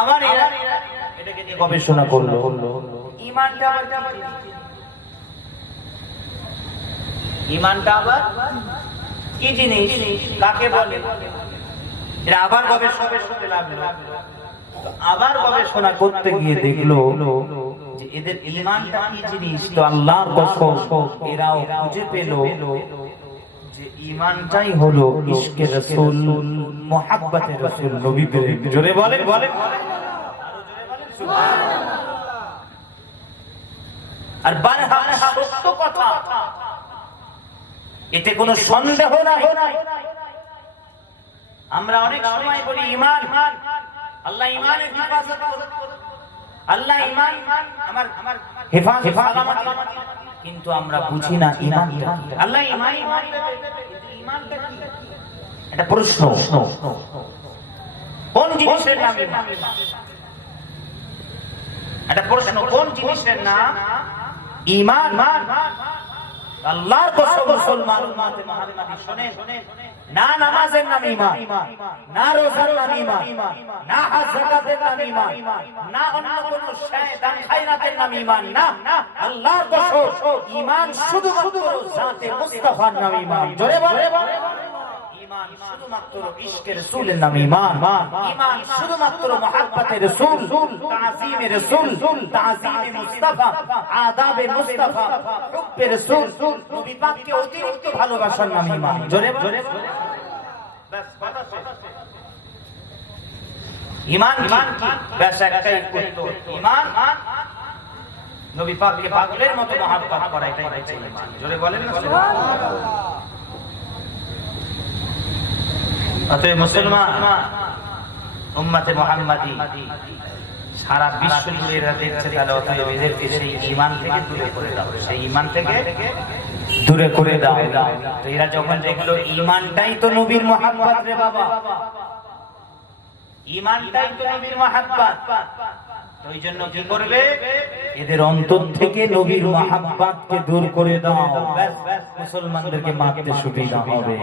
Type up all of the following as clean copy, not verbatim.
আবার এটাকে নিয়ে গবেষণা করলো। ঈমানটা আবার ঈমানটা আবার কি জিনিস, কাকে বলে? এরা আবার গবেষণা করতে লাগলো। আবার গবেষণা করতে গিয়ে দেখলো যে এদের ঈমানটা কি জিনিস। তো আল্লাহর কসম এরাও খুঁজে পেল যে ঈমানটাই হলো ইশকে রাসূল, মুহাব্বতে রাসূল, নবী প্রেম। জোরে বলেন, বলেন, আরো জোরে বলেন সুবহানাল্লাহ। আর বারহাম সত্য কথা, এতে কোনো সন্দেহ নাই। আমরা অনেক সময় বলি ঈমান, আল্লাহ ঈমানের হেফাজত করুন, আল্লাহ ঈমান আমার হেফাজত সালামত, কিন্তু আমরা বুঝি না ঈমানটা কি। আল্লাহ ঈমানটা কি? এটা প্রশ্ন। কোন জিনিসের নাম ঈমান? এটা প্রশ্ন, কোন জিনিসের নাম ঈমান? আল্লাহর কসম মুসলমান উম্মতে মুহাম্মাদি শুনেন, না নামাজের নাম ঈমান, না রোজার নাম ঈমান, না হজ যাকাতের নাম ঈমান, না অন্য কোন শায় দান খায়রাতের নাম ঈমান, না আল্লাহর কসম ঈমান শুধুমাত্র জাতে মুস্তাফার নাম ঈমান। জোরে বলে, ঈমান শুধুমাত্র ইশকে রাসূলের নাম ঈমান। ঈমান শুধুমাত্র মুহাব্বতে রাসূল, তাযীমে রাসূল, তাযীমে মুস্তাফা, আদাবে মুস্তাফা, হুব্বে রাসূল, নবী পাককে অতিরিক্ত ভালোবাসার নাম ঈমান। জোরে বলে, বাস কথা শেষ। ঈমান কি? বাস একটাই উত্তর, ঈমান নবী পাককে পাগলের মতো মুহাব্বত করা, এটাই হচ্ছে ঈমান। জোরে বলেন না সুবহানাল্লাহ। অতএব মুসলমান উম্মতে মুহাম্মাদি সারা বিশ্ব জুড়ে এরা দেখছে, তাহলে অতএব এদেরকে সেই ঈমান থেকে দূরে করে দাও, সেই ঈমান থেকে দূরে করে দাও। তো এরা যখন দেখলো ঈমানটাই তো নবীর মুহাব্বত রে বাবা, ঈমানটাই তো নবীর মুহাব্বত, ওই জন্য কি করবে? এদের অন্তর থেকে নবীর মুহাব্বতকে দূর করে দাও, ব্যাস মুসলমানদেরকে মারতে সুবিধা হবে।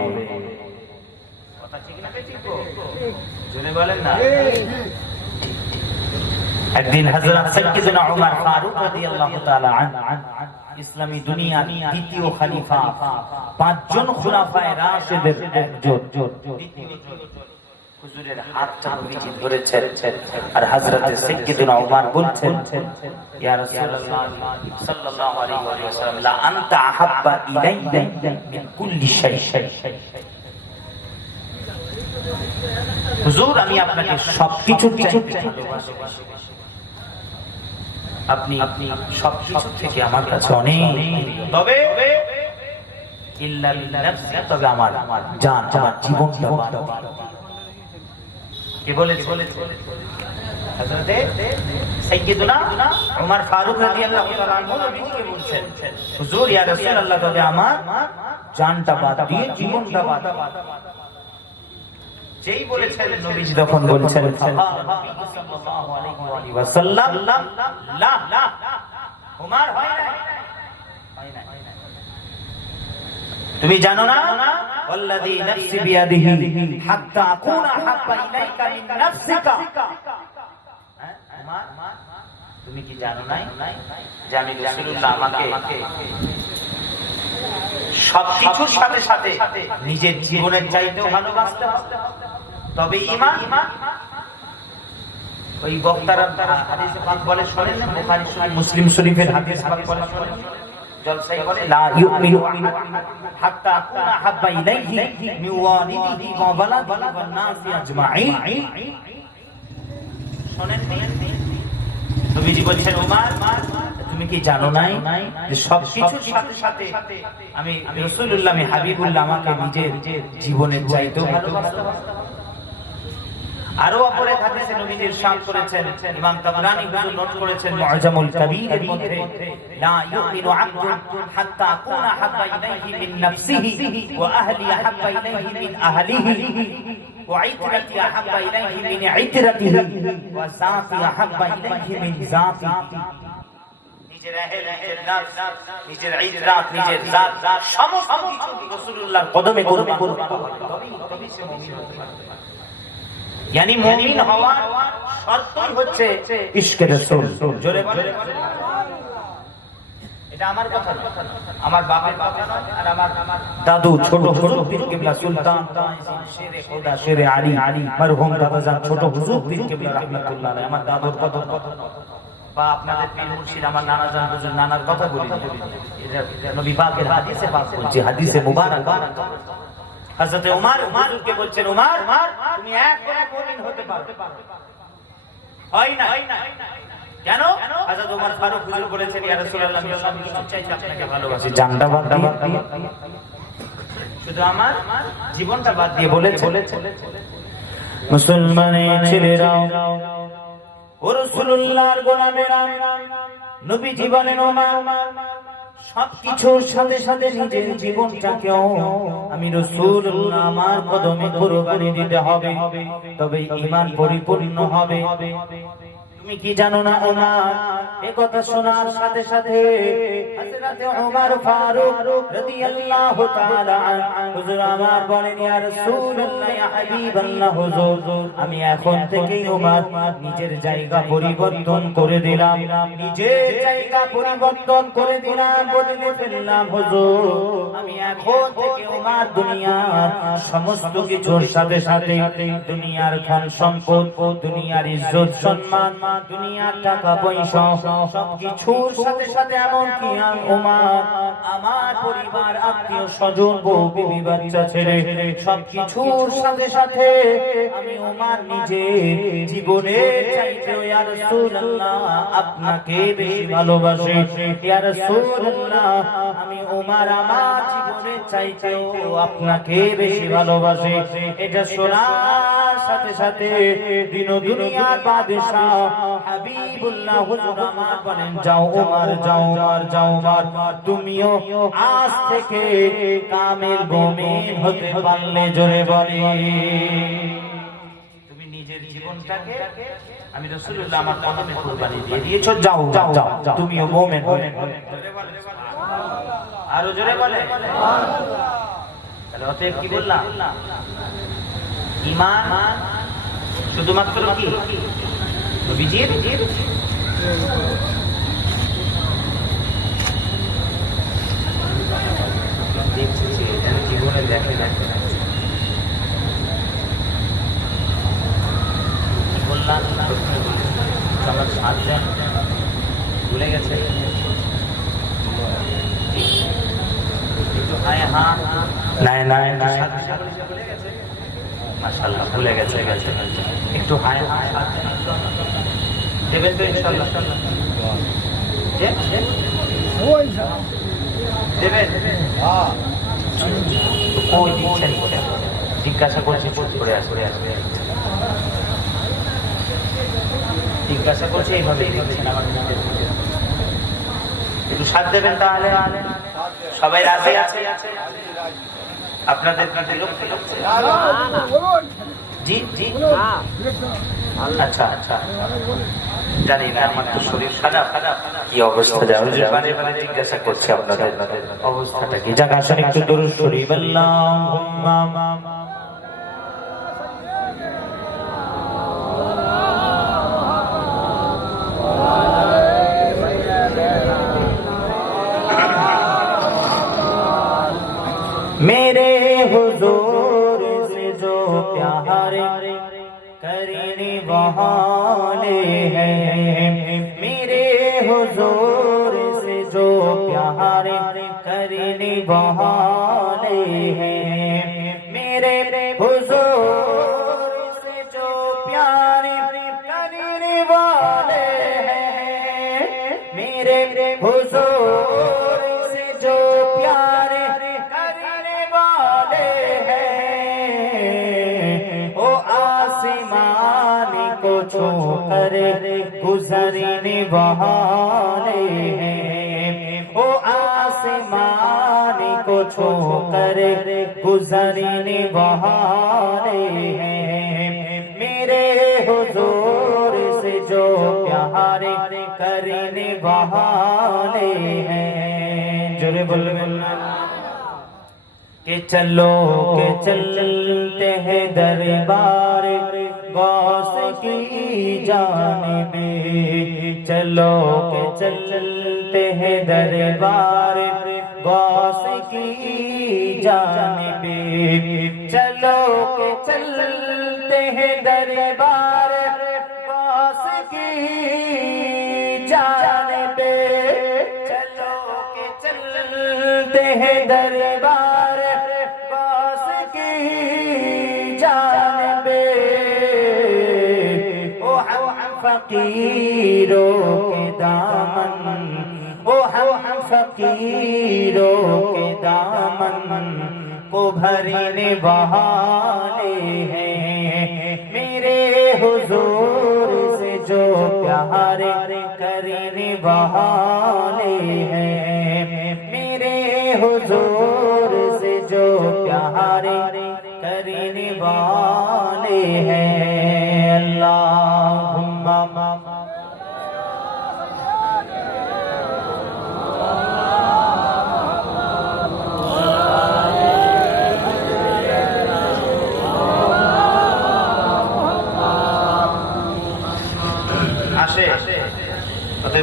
একদিন হযরত সাইয়্যিদুনা উমর ফারুক রাদিয়াল্লাহু তাআলা আনহু, ইসলামী দুনিয়ার দ্বিতীয় খলিফা, পাঁচজন খুলাফায়ে রাশিদের একজন, হুজুরের হাতটা নবীজি ধরেছেন, আর হযরত সাইয়্যিদুনা উমর বলছেন, ইয়া রাসূলুল্লাহ সাল্লাল্লাহু আলাইহি ওয়াসাল্লাম, লা আনতা আহাব্বা ইলাইয়া মিন কুল্লি শাই। হুজুর, আমি আপনাকে সবকিছু ভালোবাসি, আপনি সবকিছু থেকে আমার কাছে অনেক, তবে ইল্লা নাফসি, তবে আমার জান, আমার জীবনটা বাদ। কি বলেছে হযরত সাইয়্যিদুনা উমর ফারুক রাদিয়াল্লাহু তাআলা আনহু নবীকে বলছেন, হুজুর ইয়া রাসূলুল্লাহ, তবে আমার জানটা বাদ দিয়ে জীবনটা বাদ। যেই বলেছেন নবীজি তখন বলছেন সাল্লাল্লাহু আলাইহি ওয়াসাল্লাম, লা উমর হয় না, তুমি জানো না, ওয়াল্লাযী নাফসি বিয়াদিহি হাত্তা আকুনা হাব্বা ইলাইকা মিন নাফসিকা। উমর, তুমি কি জানো না যে আমি রাসূলুল্লাহ আমাকে সবকিছুর সাথে সাথে নিজের জীবনের চাইতেও ভালোবাসতে হবে, তবে ঈমান। ওই বক্তারা হাদিসে পাক বলে, শোনেন না, বুখারী শরীফ, মুসলিম শরীফের হাদিস পাক বলে, শোনেন, জলসাই বলে, লা ইউমিনু হাত্তা আকুনা হাব্বা ইলাইহি মিন ওয়ালিদিহি ওয়া ওয়ালাদিহি ওয়ান নাসি আজমাইন। শোনেন নবীজি বলছেন, উমর, তুমি কি জানো না যে সবকিছুর সাথে সাথে আমি রাসূলুল্লাহ, আমি হাবিবুল্লাহ, আমাকে নিজের জীবনের চাইতেও ভালোবাসতে হবে। আরো অপর এক হাদিসে নবীজি ইরশাদ করেছেন, ইমাম তাবরানী হুজুর নোট করেছেন মুআজামুল কাবীর এর মধ্যে, লা ইউমিনু আবদুন হাত্তা আকুনা হাব্বা ইলাইহি মিন নাফসিহি ওয়া আহলি হাব্বা ইলাইহি মিন আহলিহি ওয়া ইতরাতি হাব্বা ইলাইহি মিন ইতরাতিহি ওয়া যাতি হাব্বা ইলাইহি মিন যাতিহি। নিজের আহল, নিজের নাফস, নিজের ইতরাত, নিজের জাত, সমস্ত কিছু রাসূলুল্লাহর কদমে কুরবান করতে হবে, তবেই সে মুমিন হতে পারবে। यानी মুমিন হওয়ার শর্তই হচ্ছে ইশকে রাসূল। জোরে বলে, এটা আমার কথা না, আমার বাবার কথা না, আর আমার দাদু ছোট হুজুর পীর কিবলা সুলতান শেরে খোদা শেরে আলী মরহুম দাদাজান ছোট হুজুর পীর কিবলা রাহমাতুল্লাহ আলাইহি আমার দাদুর কথা বা আপনাদের পীর মুর্শিদ আমার নানা জান হুজুর নানার কথা বলি। এটা নবী পাকের হাদিসে পাক বলছি, হাদিসে মুবারক। হযরত ওমর হুজুরকে বলছেন, ওমর তুমি একবারে মুমিন হতে পারো, হয় না কেন? হযরত ওমর ফারুক হুজুর বলেছেন, ইয়া রাসূলুল্লাহ আমি সবচাইতে আপনাকে ভালোবাসি, জানটা বাদ দিয়ে শুধু আমার জীবনটা বাদ দিয়ে বলেছে। মুসলমানের ছেলেরা ও রাসূলুল্লাহর গোলামেরা, নবী জীবনের ওমর সবকিছুর সাথে সাথে নিজের জীবনটাকেও আমি রাসূলুল্লাহ আমার কদমে কুরবানি দিতে হবে, তবে ঈমান পরিপূর্ণ হবে। তুমি কি জানো না ওমর, এই কথা শোনার সাথে সাথে হযরত ওমর ফারুক রাদিয়াল্লাহু তাআলা আনহু হুজুর আমার বলেন, ইয়া রাসূলুল্লাহ ইয়া হাবিবাল্লাহ হুজুর আমি এখন থেকেই ওমর নিজের জায়গা পরিবর্তন করে দিলাম, নিজের জায়গা পরিবর্তন করে দিলাম, বদলে ফেললাম হুজুর। আমি এখন থেকে ওমর দুনিয়ার সমস্ত কিছুর সাথে সাথে দুনিয়ার ধন সম্পদ, দুনিয়ার ইজ্জত সম্মান, দুনিয়ার টাকা পয়সা সবকিছুর সাথে সাথে এমনকি আমি ওমর আমার পরিবার আত্মীয় স্বজন বউ বিবি বাচ্চা ছেলে সবকিছুর সাথে সাথে আমি ওমর নিজে জীবনের চাইতে ইয়া রাসূলুল্লাহ আপনাকে বেশি ভালোবাসি, ইয়া রাসূলুল্লাহ আমি ওমর আমার জীবনের চাইতে আপনাকে বেশি ভালোবাসি। এটা শোনার সাথে সাথে দিন দুনিয়ার বাদশা হাবিবুল্লাহ হুজুর আমার বলেন, যাও ওমর যাও ওমর যাও ওমর, তুমিও আজ থেকে কামিল মুমিন হতে পারলে। জোরে বলি, তুমি নিজের জীবনটাকে আমি রাসূলুল্লাহ আমার কদমে কুরবানি দিয়ে দিয়েছো, যাও যাও যাও তুমিও মুমিন হয়ে। আরো জোরে বলে, তাহলে অতএব কি বললাম, ঈমান শুধুমাত্র কি নবীজির জীবনে দেখে কি বললাম, আমার 7 জন ভুলে গেছে, একটু হ্যাঁ হ্যাঁ নাই নাই নাই মাশাআল্লাহ ভুলে গেছে, একটু হায় হায় দেবেন তো ইনশাআল্লাহ, দেবেন কই দিচ্ছেন, জিজ্ঞাসা করছি করে আসবে, জিজ্ঞাসা করছি এইভাবে দিচ্ছেন আমার একটু সাথ দেবেন, তাহলে সবাই রাজি আছে আপনাদের কাছে লোক জি জি আচ্ছা আচ্ছা জানি না, আমার তো শরীর খারাপ, কি অবস্থা যাবে জিজ্ঞাসা করছি আপনাদের অবস্থাটা কি। যাক আসেন একটু দরুদ শরীফ আল্লাহুম্মা मेरे हुजूर से जो प्यार करने वाले हैं, मेरे हुजूर से जो प्यार करने वाले हैं, मेरे हुजूर से जो प्यार करने वाले हैं, मेरे हुजूर से जो प्यार करने वाले हैं, वो आसमान को छू कर गुजरने वाले हैं, वो आसमान को छू कर गुजरने वाले हैं, मेरे हुजूर से जो प्यार करने वाले हैं। जोरे बोल के चलो के चलते हैं दरबार गौस की जानिबे चलो के चलते हैं दरबार गौस की जानिबे चलो के चलते हैं दरबार गौस की जानिबे चलो के चलते हैं दरबार गौस की जानिबे ओ हम फकीरों के दामन वो हम फकीरों के दामन को भरने वाले हैं मेरे हुजूर से जो प्यार करने वाले हैं मेरे हुजूर से जो प्यार करने वाले हैं अल्लाहुम्मा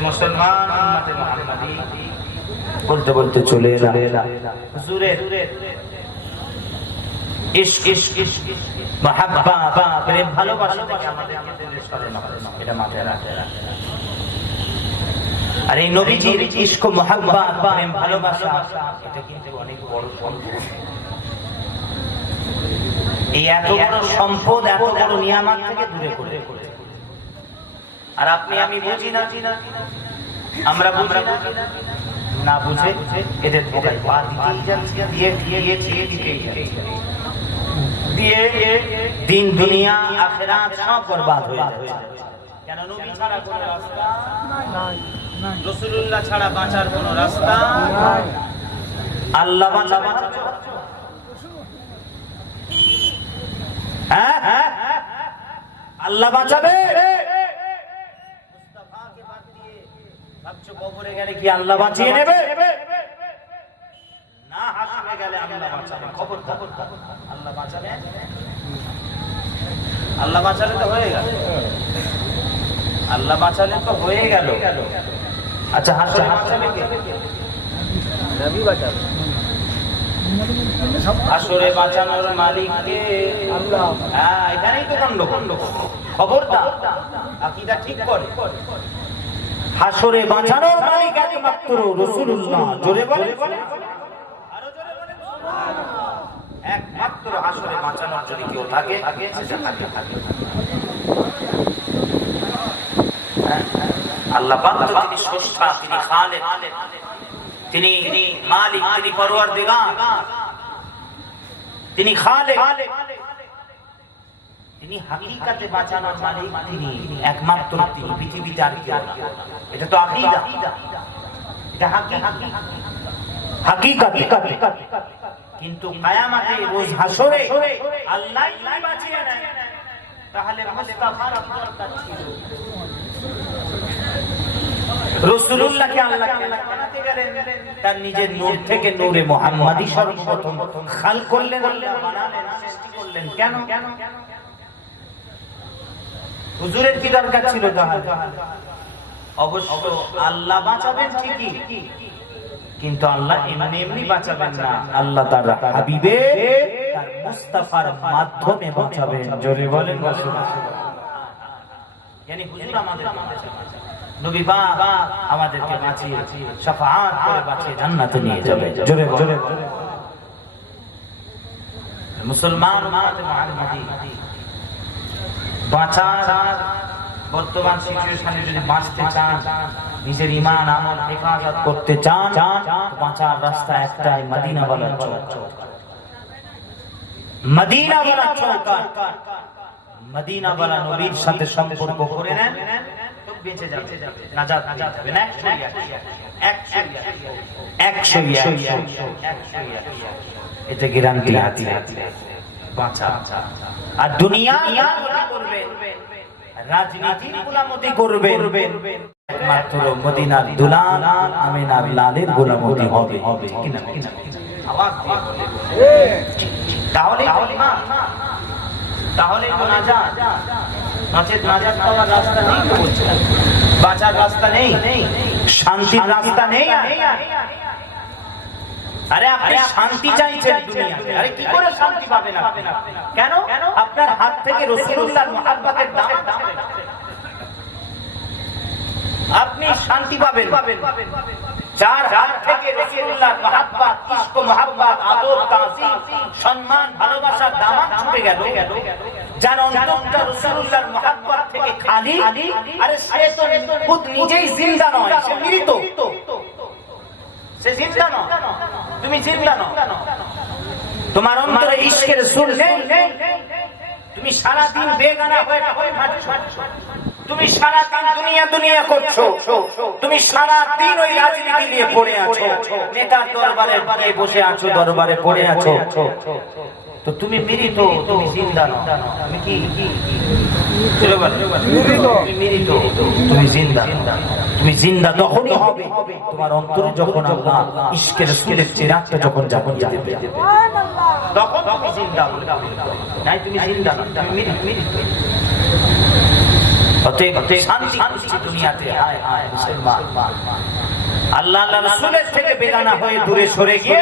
मुसलमान उम्मत मुहम्मदी बोलते बोलते चले एला हुजूরের इश्क मोहब्बत प्रेम ভালোবাসা থেকে আমাদের দিলে সরানো এটা মাথায় রাখেন আর এই নবীজির ইশক মোহব্বত প্রেম ভালোবাসা এটা কিন্তু অনেক বড় সম্পদ এই এত বড় সম্পদ এত বড় নিয়ামত থেকে দূরে করে আর আপনি আমি বুঝি না আমরা বুঝি না বুঝে এদের ধোকায় পা দিতেই যাচ্ছি দিয়ে দিন দুনিয়া আখিরাত সব বরবাদ হয়ে যাচ্ছে কেন নবী ছাড়া কোনো রাস্তা নাই রাসূলুল্লাহ ছাড়া বাঁচার কোনো রাস্তা নাই আল্লাহ বাঁচাবে হ্যাঁ আল্লাহ বাঁচাবে কবরে গেলে কি আল্লাহ বাঁচিয়ে নেবে না হাসরে গেলে আল্লাহ বাঁচাবে খবর আল্লাহ বাঁচাবে আল্লাহ বাঁচালে তো হয়ে গেল আল্লাহ বাঁচালে তো হয়ে গেল আচ্ছা হাসরে বাঁচাবে কে নবী বাঁচাবে হাসরে বাঁচানোর মালিক কে আল্লাহ হ্যাঁ এখানেই তো খন্ড খবরদার আকীদা ঠিক করে হাসরে বাঁচানোর মালিক একমাত্র রাসূলুল্লাহ জোরে বলে আরো জোরে বলে সুবহানাল্লাহ একমাত্র হাসরে বাঁচানোর যদি কেউ থাকে সেটা থাকে আল্লাহ পাক তো তিনি স্রষ্টা তিনি খালেক তিনি মালিক তিনি পরওয়ারদিগার তিনি খালেক তিনি হাকিকাতে বাঁচানোর মালিক তিনি একমাত্র তিনি পৃথিবীতে আর কেউ না এটা তো আকীদা এটা হাকিকাত কিন্তু কিয়ামতে রোজ হাসরে আল্লাহই যদি বাঁচিয়ে নেন তাহলে মুস্তাফার দরকার ছিল রাসূলুল্লাহকে আল্লাহ বানাতে গেলেন তার নিজের নূর থেকে নূরে মুহাম্মাদি সর্বপ্রথম খাল করলেন বানালেন সৃষ্টি করলেন কেন হুজুরের কি দরকার ছিল তাহলে অবশ্য আল্লাহ বাঁচাবেন ঠিকই কিন্তু আল্লাহ এমনি বাঁচাবেন না আল্লাহ তার হাবিবে তার মুস্তাফার মাধ্যমে বাঁচাবেন জোরে বলেন সুবহানাল্লাহ yani হুজুর আমাদের নবী পাক আমাদেরকে বাঁচিয়ে শাফাআত করে বাঁচিয়ে জান্নাতে নিয়ে যাবে জোরে জোরে মুসলমান উম্মত মুহাম্মাদি বাঁচার বর্তমান সিচুয়েশনে যদি বাঁচতে চান নিজের ঈমান আমল হেফাজত করতে চান বাঁচার রাস্তা একটাই মদিনাওয়ালার চৌকাঠ মদিনাওয়ালা নবীর সাথে সম্পর্ক করে নেন তো বেঁচে যাবে নাজাত হবে না 100 এটা গ্যারান্টি আছে বাঁচা আর দুনিয়া করবেন রাজনীতির গোলামতি করবেন একমাত্র মদিনার দুলাল আমিনার লালের গোলামতি হবে কিনা আওয়াজ দিয়ে তাহলে তাহলে তো নাজাত, নচেত নাজাত পাওয়ার রাস্তা নেই তো বলছে, বাঁচার রাস্তা নেই, শান্তির রাস্তা নেই। আরে আপনি শান্তি চাইছেন দুনিয়াতে, আরে কি করে শান্তি পাবেন আপনি? কেন? আপনার হাত থেকে রাসূলুল্লাহর মুহাব্বতের দাওয়াত ছিঁড়ে যাচ্ছে। আপনি শান্তি পাবেন যার হাত থেকে রাসূলুল্লাহর মুহাব্বত, ইশক, মুহাব্বত, আদব, তাজিম, সম্মান, ভালোবাসার দাওয়াত ছুটে গেল। যার অন্তরটা রাসূলুল্লাহর মুহাব্বত থেকে খালি, আরে সে তো খুদ নিজেই জিন্দা নয়, সে মৃত। সে জিন্দা নয়, তুমি জিন্দা নও। তোমার অন্তরে ইশকের সুর নেই, তুমি সারা দিন বেগানা হয়ে হাঁটছো, তুমি সারা দিন দুনিয়া করছো, তুমি সারা দিন ওই রাজনীতি নিয়ে পড়ে আছো, নেতার দরবারে বসে আছো, দরবারে পড়ে আছো। তো তুমি মৃত, তুমি জিন্দা নও। তুমি কি মৃত, তুমি জিন্দা। তুমি জিন্দা তখনই হবে তোমার অন্তরে যখন আল্লাহ ইশকের সুরের চিরাগটা যখন জ্বালাবে, তখন তুমি জিন্দা হবে। নাই তুমি জিন্দা না, তুমি মৃত। অতএব শান্তি খুঁজছি দুনিয়াতে। হায় হায় মুসলমান, আল্লাহ রাসূলের থেকে বেগানা হয়ে দূরে সরে গিয়ে,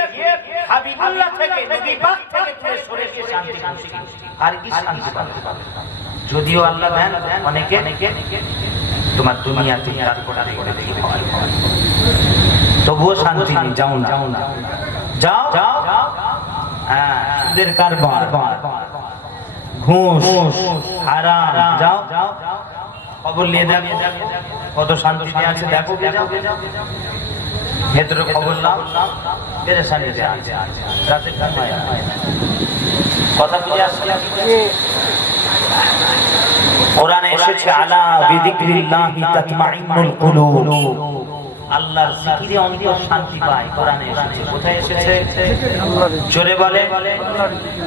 হাবিবুল্লাহ থেকে, নবী পাক থেকে দূরে সরে গিয়ে শান্তি খুঁজছি। আর কি শান্তি পাবে? যদিও আল্লাহ দেন অনেকে তোমার দুনিয়াতে তারপরে করে দিয়ে হয়, তবুও শান্তি নেই। যাও না, যাও। হ্যাঁ, সুদের কারবার, ঘুষ, হারাম, যাও খবর নিয়ে যাবে। কত শান্তি আছে দেখো, ভেতরে খবর নাও, পেরেশানি রাতে কথা বুঝে আসলে। কোরআনে এসেছে আলা বিযিকরিল্লাহি তাতমাইন্নুল কুলুব, আল্লাহর জিকিরে অন্তর শান্তি পায়। কোরআনে এসেছে, কোথায় এসেছে? জোরে বলে।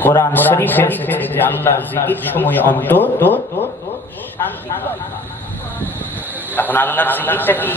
কোরআন শরীফে এসেছে যে আল্লাহর জিকির সময় অন্তর শান্তি পায়। এখন আল্লাহর জিকিরটা কি?